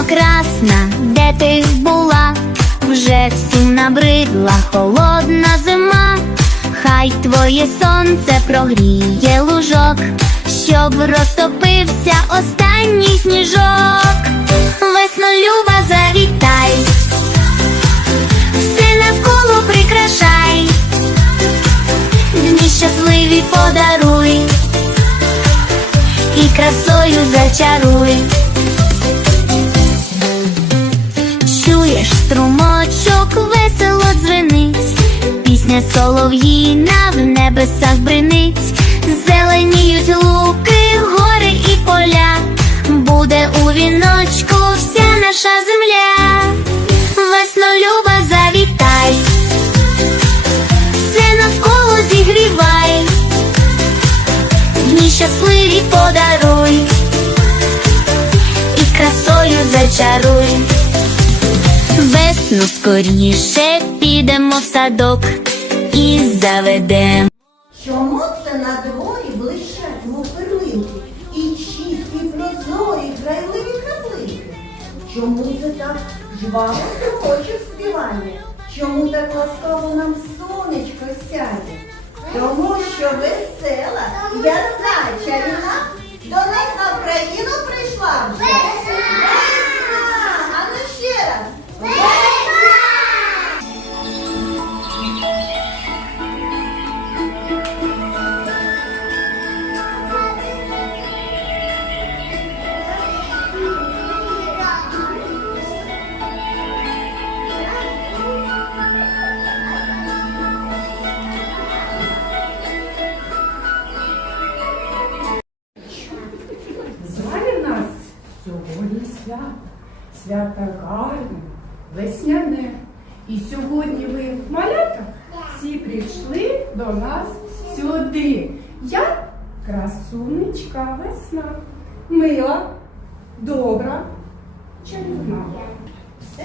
Весно красна, де ти була? Вже всім набридла холодна зима. Хай твоє сонце прогріє лужок, щоб розтопився останній сніжок. Весно люба завітай, все навколо прикрашай, дні щасливі подаруй і красою зачаруй. Пісня солов'їна в небесах бринить, зеленіють луки, гори і поля, буде у віночку вся наша земля, весно люба завітай, все навколо зігрівай, дні щасливі подаруй. І красою зачаруй. Весну скоріше підемо в садок і заведемо. Чому це на дворі блищать мов перлинки і чисті прозорі грайливі краплинки? Чому це так жваво хоче співання? Чому так ласкаво нам сонечко сяде? Тому що весела, ясна чарівна до нас на Україну прийшла вже. Сьогодні свято. Свято гарне, весняне. І сьогодні ви, малята, всі прийшли до нас сюди. Я красунечка весна, мила, добра, чарівна. Все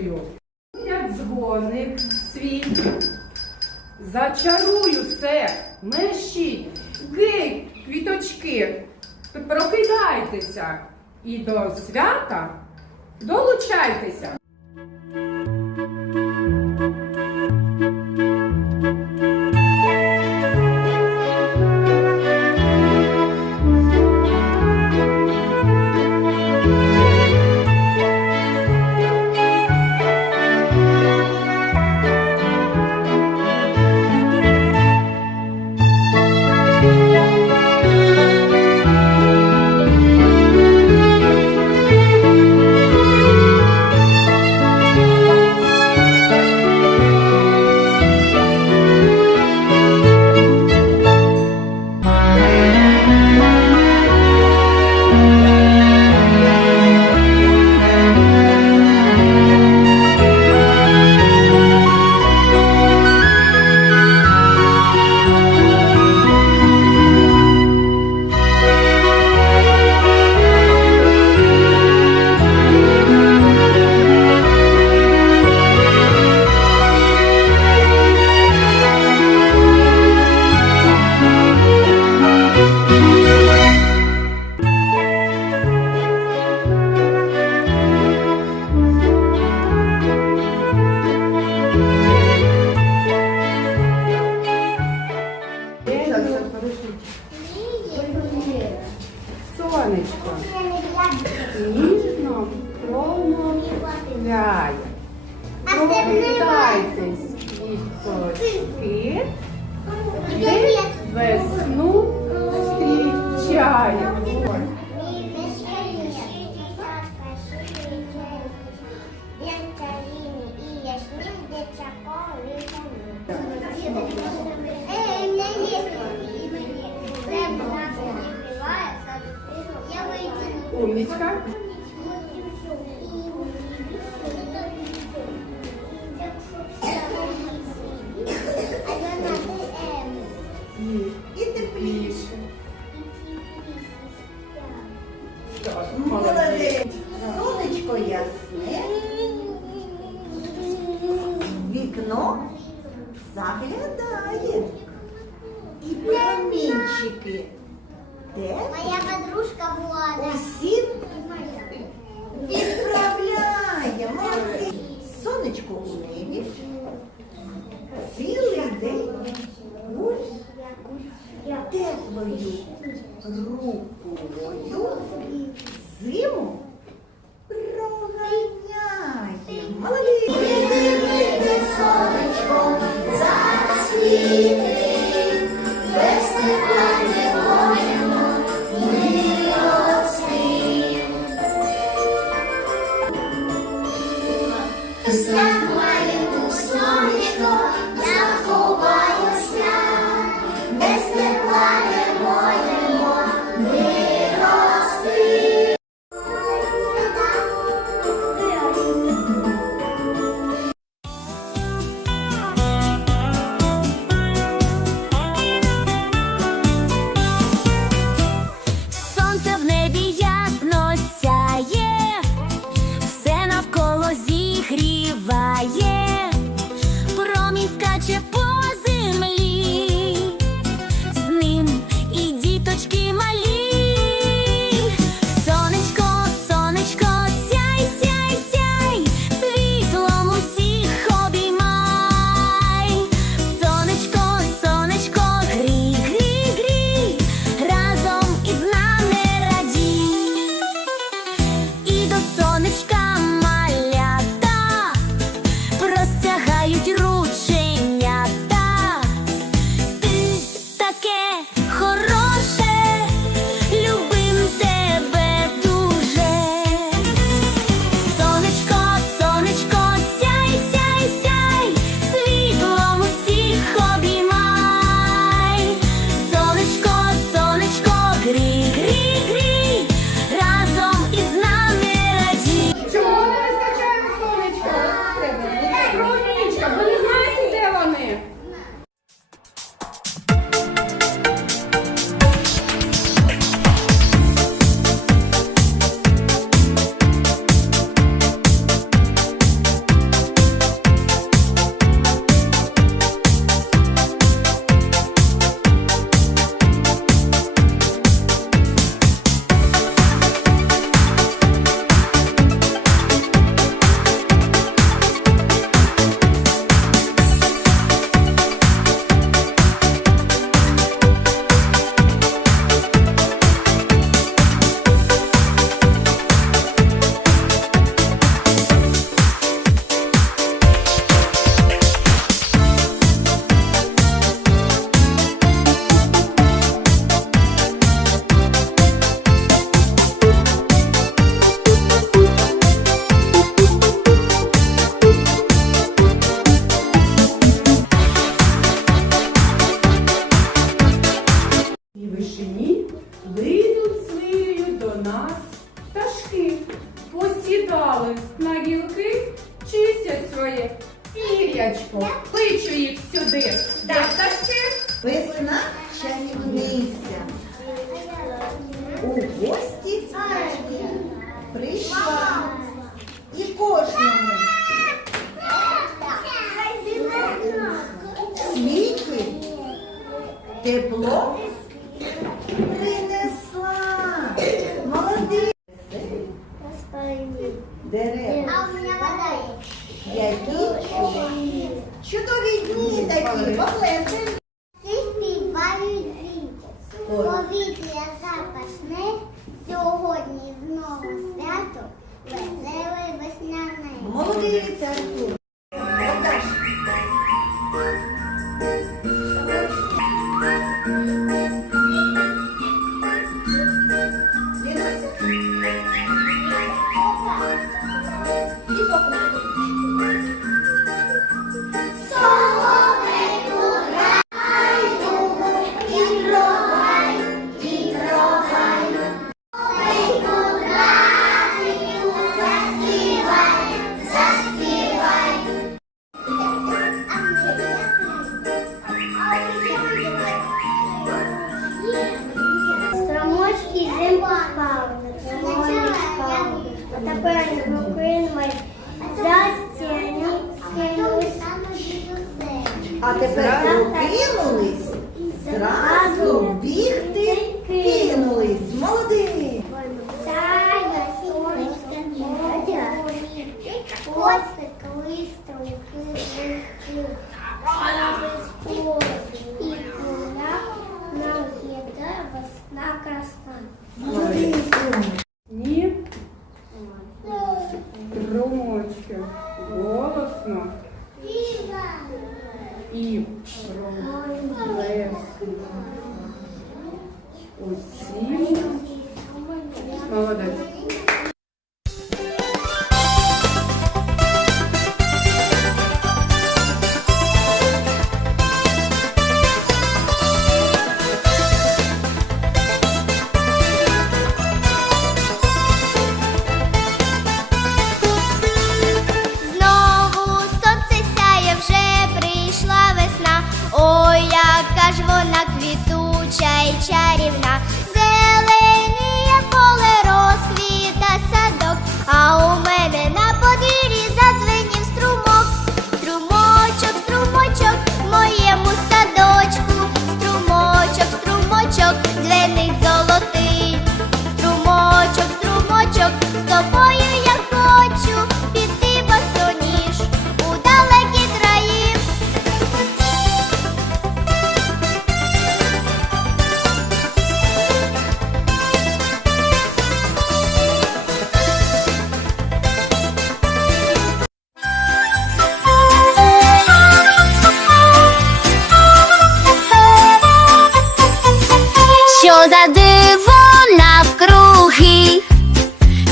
пробуджую. Я дзвоник свій. Зачарую це, мерщіть, гей, квіточки, прокидайтеся і до свята долучайтеся. Сонечко ніжно промовляє. Повертайтесь від точки, весну зустрічає. অমৃতকার ウエスな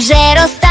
gerostável.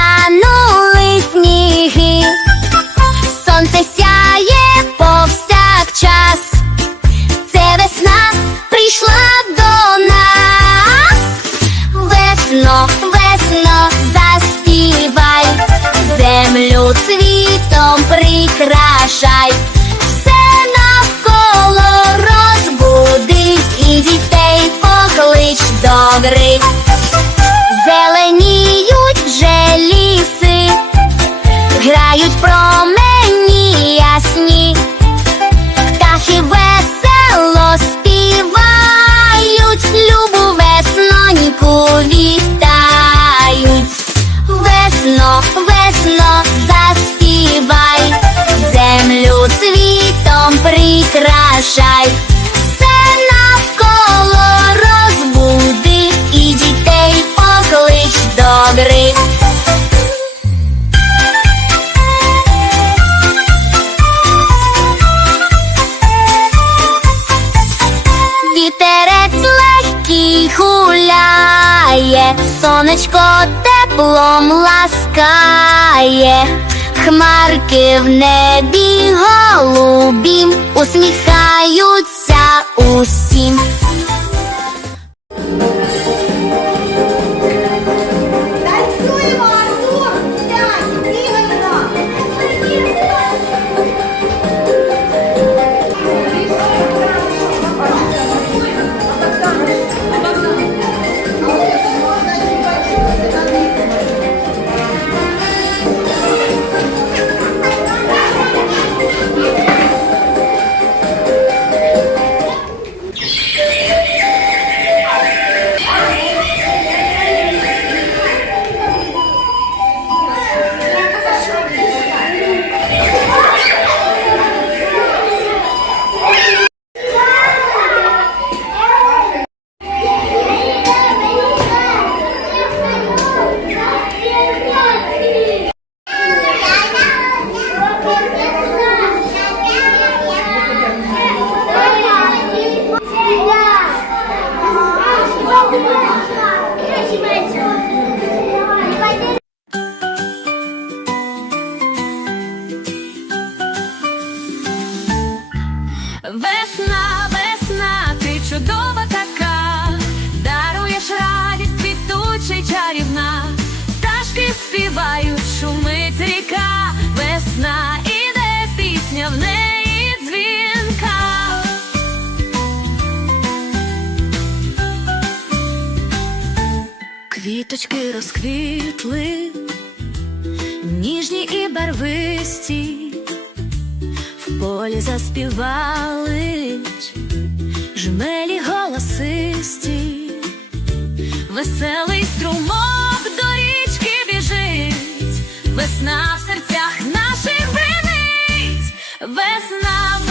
мені ясні, птахи весело співають, любу весноньку вітають, весно, весно заспівай, землю цвітом прикрашай. сонечко теплом ласкає, хмарки в небі голубім усміхаються усім. Квіточки розквітли, ніжні і барвисті, в полі заспівали жмелі голосисті, веселий струмок до річки біжить, весна в серцях наших бринить, весна,